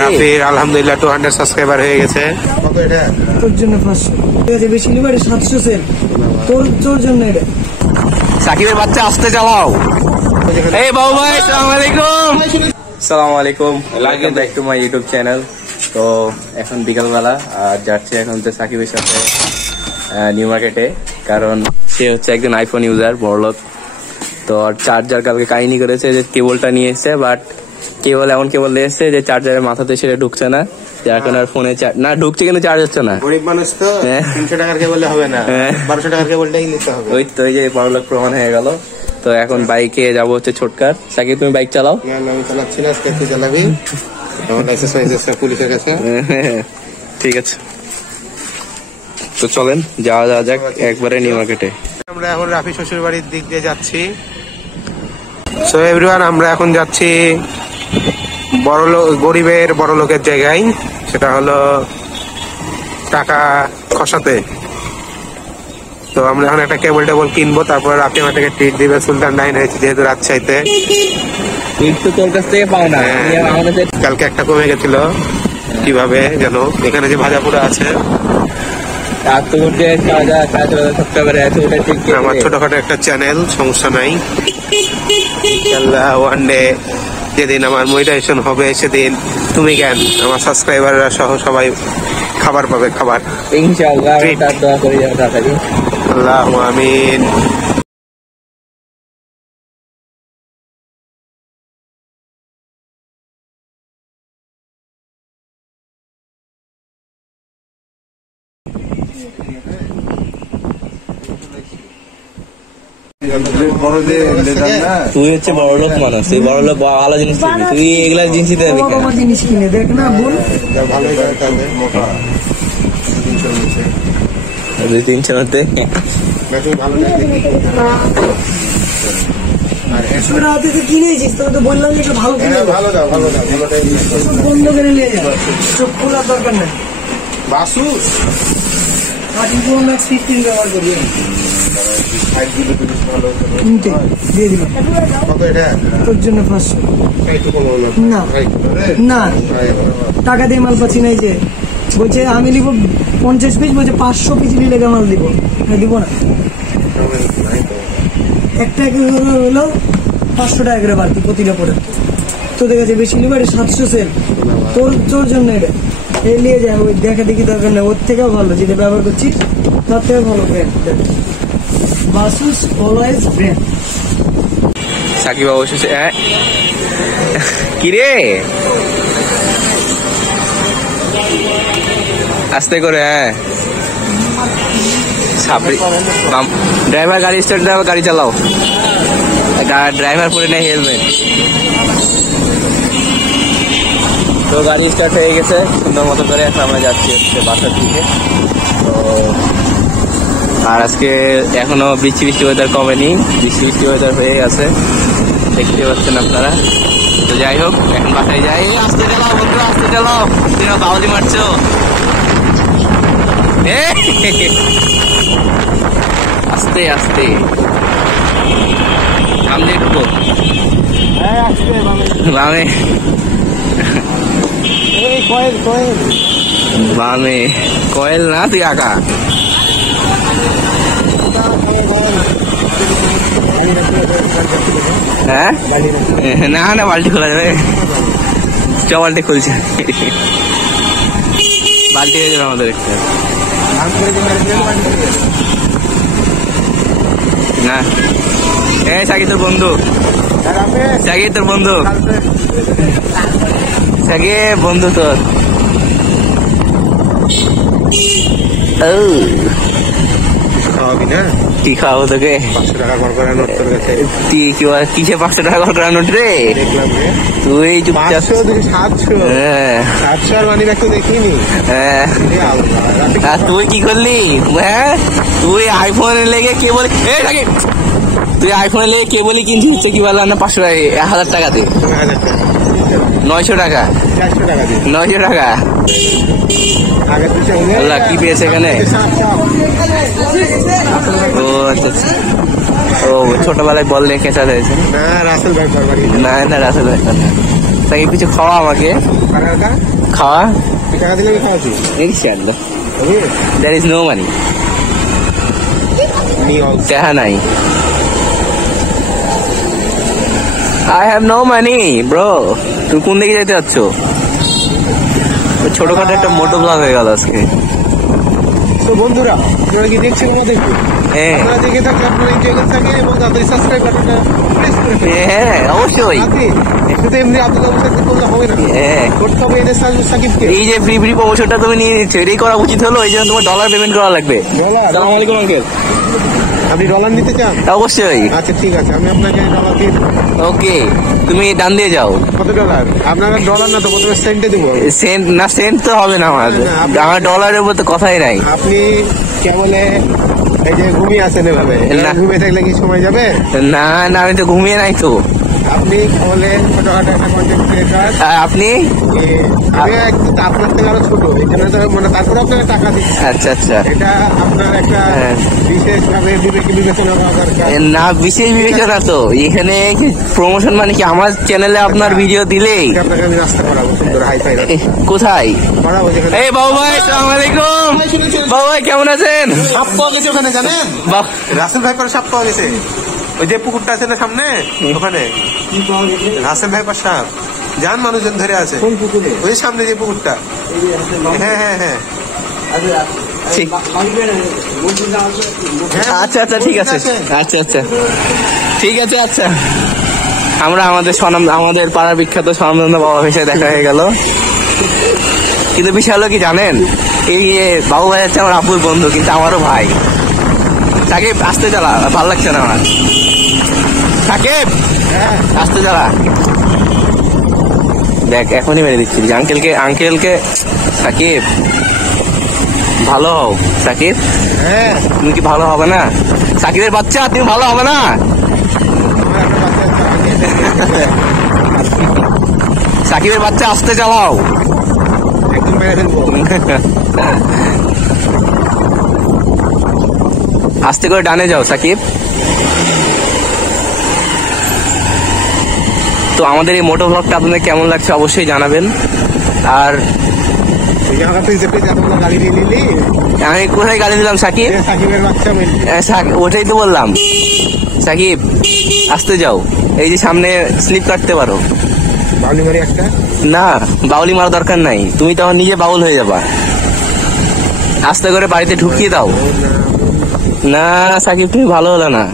রাফির আলহামদুলিল্লাহ 200 সাবস্ক্রাইবার হয়ে গেছে। কত এটা? তোর জন্য 500 ঠিক আছে, বেশি নিবারে 700 সেল তোর জন্য। এটা সাকিবের বাচ্চা আসতে চালাও। এই বাবু ভাই আসসালামু আলাইকুম। আসসালামু আলাইকুম, welcome back to my YouTube channel. তো এখন বিকালবেলা আর যাচ্ছি এখন তো সাকিবের সাথে নিউ মার্কেটে, কারণ সে হচ্ছে একজন আইফোন ইউজার বড়লোক। তো চার্জার কালকে কাহিনী করেছে যে কেবলটা নিয়ে এসছে, বাট কেবল এমন কেবল নিয়ে এসছে যে চার্জারের মাথাতে সেটা ঢুকছে না, যার কারণে আর ফোনে না ঢুকছে কিন্তু চার্জ হচ্ছে না। গরিব মানুষ তো 300 টাকার কেবলে হবে না, 1200 টাকার কেবলটাই নিতে হবে। ওই তো এই যে বড়লোক প্রমাণ হয়ে গেল। তো এখন বাইকে যাবো হচ্ছে ছোটকার। সাকিব তুমি বাইক চালাও? আমি চালাচ্ছি না, আজকে তুই চালাবি। আমার লাইসেন্স হয়ে যাচ্ছে পুলিশের কাছে। ঠিক আছে, তো চলেন যাওয়া যাক একবারে নিউ মার্কেটে। আমরা এখন রাফি শ্বশুর বাড়ির দিক দিয়ে যাচ্ছি। সো এভরিওয়ান, আমরা এখন যাচ্ছি গরিবের বড় লোকের জায়গায়, সেটা হলো টাকা খসাতে। তো আমরা এখন একটা কেবল টেবল কিনবো, তারপর রাফি আমাকে ট্রিট দিবে। সুলতান 9 হয়েছে যেহেতু রাজশাহীতে। তোর কাছ থেকে পাও না, কালকে একটা কমে গেছিল কিভাবে যেন। এখানে যে ভাজা পোড়া আছে, আমার ছোটখাটো একটা চ্যানেল, সমস্যা নাই। ইনশাআল্লাহ ওয়ান ডে যেদিন আমার মনিটাইজেশন হবে সেদিন তুমি জ্ঞান আমার সাবস্ক্রাইবাররা সহ সবাই খাবার পাবে, খাবার ইনশাআল্লাহ। দোয়া করি আল্লাহু আমিন। তুই হচ্ছে বড় লোক মানুষ, তুই বড় লোক ভালো জিনিস কিনবি, তুই এগুলা জিনিস জিনিস কিনে দেখ না বোন। 200-300 মধ্যে কিনেছিস, তোকে তো বললাম যে ভালো বন্ধ করে নিয়ে যা, চোখ খোলার দরকার নেই। বাসুস ব্যবহার করি দিয়ে দিলাম। তোর জন্য 500 না না, টাকা দিয়ে মাল পাচ্ছি না। এই যে বলছে আমি নিব 50 পিস, বলছে 500 পিস নিলে মাল দিব, দিব না। একটা হলো 500 টাকা করে বাড়তি প্রতিটা পরে। তোদের কাছে বেশি নিবারে 700 সেল তোর জন্য। এটা এই নিয়ে যায়, ওই দেখা দেখি দরকার নেই, ওর থেকেও ভালো যেটা ব্যবহার করছিস তার থেকে ভালো ব্র্যান্ড বাসুস, অলওয়েজ ব্র্যান্ড। সাকিব অবশ্যই কিরে আস্তে করে। ড্রাইভার গাড়ি স্টার্ট দাও, গাড়ি চালাও। ড্রাইভার পরে নেই হেলমেট। তো গাড়ি স্টার্ট হয়ে গেছে সুন্দর মতো করে। এখন আমরা যাচ্ছি হচ্ছে বাসার দিকে। তো আর আজকে এখনো বৃষ্টি ওয়েদার কমেনি, বৃষ্টি ওয়েদার হয়ে গেছে, দেখতে পাচ্ছেন আপনারা। তো যাই হোক, এখন বাসায় যাই। আসতে চালাও বন্ধুরা, আসতে চালাও। তুমি বাউলি মারছো, আস্তে আস্তে সামনে ঢুকো। বামে বামে কয়েল না, তুই আঁকা। হ্যাঁ না না, বাল্টি খোলা যাবে। চ বাল্টি খুলছে, বাল্টি হয়ে যাবে আমাদের একটা। না সাকি তোর বন্ধু, সাকি তোর বন্ধু, সাকি বন্ধু তোর। খাওয়াবি না? কি খাওয়াবো তোকে? 500 টাকা করা নোট তোর কাছে। তুই কিসে 500 টাকা করা নোট রে? দেখলাম তুই চুপচাপ 700 আর মানি ব্যাগ তো দেখিনি। আর তুই কি করলি? হ্যাঁ তুই আইফোনে লেগে কেবল, তুই আইফোনে লেগে কেবলই কিনছিস হচ্ছে কি বললাম না 500 টাকা, 1000 টাকাতে 900 টাকা, 900 টাকা। কি পেয়েছে এখানে? ও আচ্ছা, ও ছোটবেলায় বল নিয়ে খেঁচা হয়েছে। না রাসেল ভাই, না না রাসেল ভাই। সাকিব কিছু খাওয়া আমাকে, খাওয়া। টাকা দিলে আমি খাওয়াচ্ছি। ইনশাআল্লাহ। There is no money. টাকা নাই। I have no money, bro. তুমি কোন দিকে যেতে চাচ্ছ? ছোটখাটো একটা মোটো ব্লগ হয়ে গেল আজকে। তো বন্ধুরা, আপনারা কি দেখছেন না দেখুন? হ্যাঁ আপনারা দেখে থাকলে আপনারা এনজয় করতে থাকেন এবং তাদের সাবস্ক্রাইব বাটনটা প্রেস করে দেন। হ্যাঁ অবশ্যই। শুধু এমনি আব্দুল সাকিব বললে হবে না, হ্যাঁ করতে হবে এনএস সাকিবকে। এই যে ফ্রি প্রমোশনটা তুমি নিয়ে নিচ্ছ, এটাই করা উচিত হলো। এই জন্য তোমার ডলার পেমেন্ট করা লাগবে। আসসালামু আলাইকুম আঙ্কেল। আপনি ডলার নিতে চান? অবশ্যই। আচ্ছা ঠিক আছে, আমি আপনাকে ডলার দিয়ে দেবো। ওকে, তুমি ডান দিয়ে যাও। কত ডলার? আপনারা ডলার না তো প্রথমে সেন্টে দেবো। সেন্ট না, সেন্ট তো হবে না আমার, আমার ডলারের উপর তো কথাই নাই। আপনি কেবলে এই যে ঘুমিয়ে আছেন এভাবে, না। ঘুমিয়ে থাকলে কি সময় যাবে? না না, আমি তো ঘুমিয়ে নাই তো। আপনি কেবলে ছোটখাটো একটা কন্টেন্ট ক্রিয়েটার। আর আপনি? আমি আপনার থেকে আরো ছোট, এখানে তো মানে তারপরে আপনাকে টাকা দিচ্ছি। আচ্ছা আচ্ছা। এটা আপনার একটা বিশেষভাবে বিবেচনা করা দরকার। না, বিশেষ বিবেচনা তো এখানে প্রমোশন মানে কি আমার চ্যানেলে আপনার ভিডিও দিলেই আপনাকে আমি রাস্তা করাবো, সুন্দর হাই ফাই কোথায় করাবো যেখানে। এই বাবু ভাই, আসসালামু আলাইকুম। বাবু ভাই কেমন আছেন? সাপ পাওয়া গেছে ওখানে, জানেন? বাহ, রাসেল ভাই পরে সাপ পাওয়া গেছে। ওই যে পুকুরটা আছে না সামনে, ওখানে রাসেল ভাই পর সাপ যান মানুষজন ধরে আছে। ওই সামনে যে পুকুরটা। হ্যাঁ হ্যাঁ হ্যাঁ ঠিক। আচ্ছা আচ্ছা ঠিক আছে। আচ্ছা আচ্ছা ঠিক আছে। আচ্ছা, আমরা আমাদের পাড়ার বিখ্যাত স্বনামধন্য বাবা ভেসে দেখা হয়ে গেল। কিন্তু বিষয় হলো কি জানেন, এই যে বাবু ভাই হচ্ছে আমার আপুর বন্ধু, কিন্তু আমারও ভাই। সাকিব আসতে চালা, ভালো লাগছে না আমার। সাকিব আসতে চালা, দেখ এখনই মেরে দিচ্ছি আঙ্কেলকে। সাকিব ভালো হও। সাকিব হ্যাঁ, তুমি কি ভালো হবে না? সাকিবের বাচ্চা তুমি ভালো হবে না? সাকিবের বাচ্চা আসতে চালাও, একদম মেরে ফেলবো। আস্তে করে ডানে যাও সাকিব। তো আমাদের এই মোটো ব্লগটা আপনাদের কেমন লাগছে অবশ্যই জানাবেন। আর গাড়ি দিয়ে নিলি, আমি কোথায় গালি দিলাম সাকিব? সাকিবের বাচ্চা ওটাই তো বললাম। সাকিব আসতে যাও, এই যে সামনে স্লিপ কাটতে পারো। বাউলি মারি একটা। না, বাউলি মারা দরকার নাই, তুমি তখন নিজে বাউল হয়ে যাবা। আস্তে করে বাড়িতে ঢুকিয়ে দাও। না সাকিব, তুমি ভালো হলো না।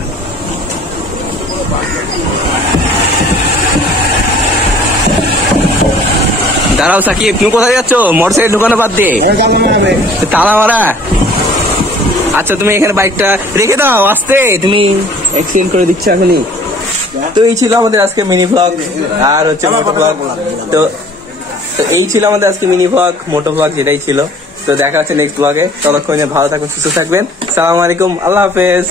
দাঁড়াও সাকিব, তুমি কোথায় যাচ্ছ? মোটরসাইকেল ঢুকানো বাদ দিয়ে তালা মারা। আচ্ছা তুমি এখানে বাইকটা রেখে দাও, আসতে তুমি অ্যাক্সিডেন্ট করে দিচ্ছ এখনই। তো এই ছিল আমাদের আজকে মিনি ব্লগ আর হচ্ছে মোটো ব্লগ। তো এই ছিল আমাদের আজকে মিনি ব্লগ, মোটো ব্লগ যেটাই ছিল। তো দেখা হচ্ছে নেক্সট ব্লগে। ততক্ষণে ভালো থাকবেন, সুস্থ থাকবেন। সালাম আলাইকুম, আল্লাহ হাফেজ।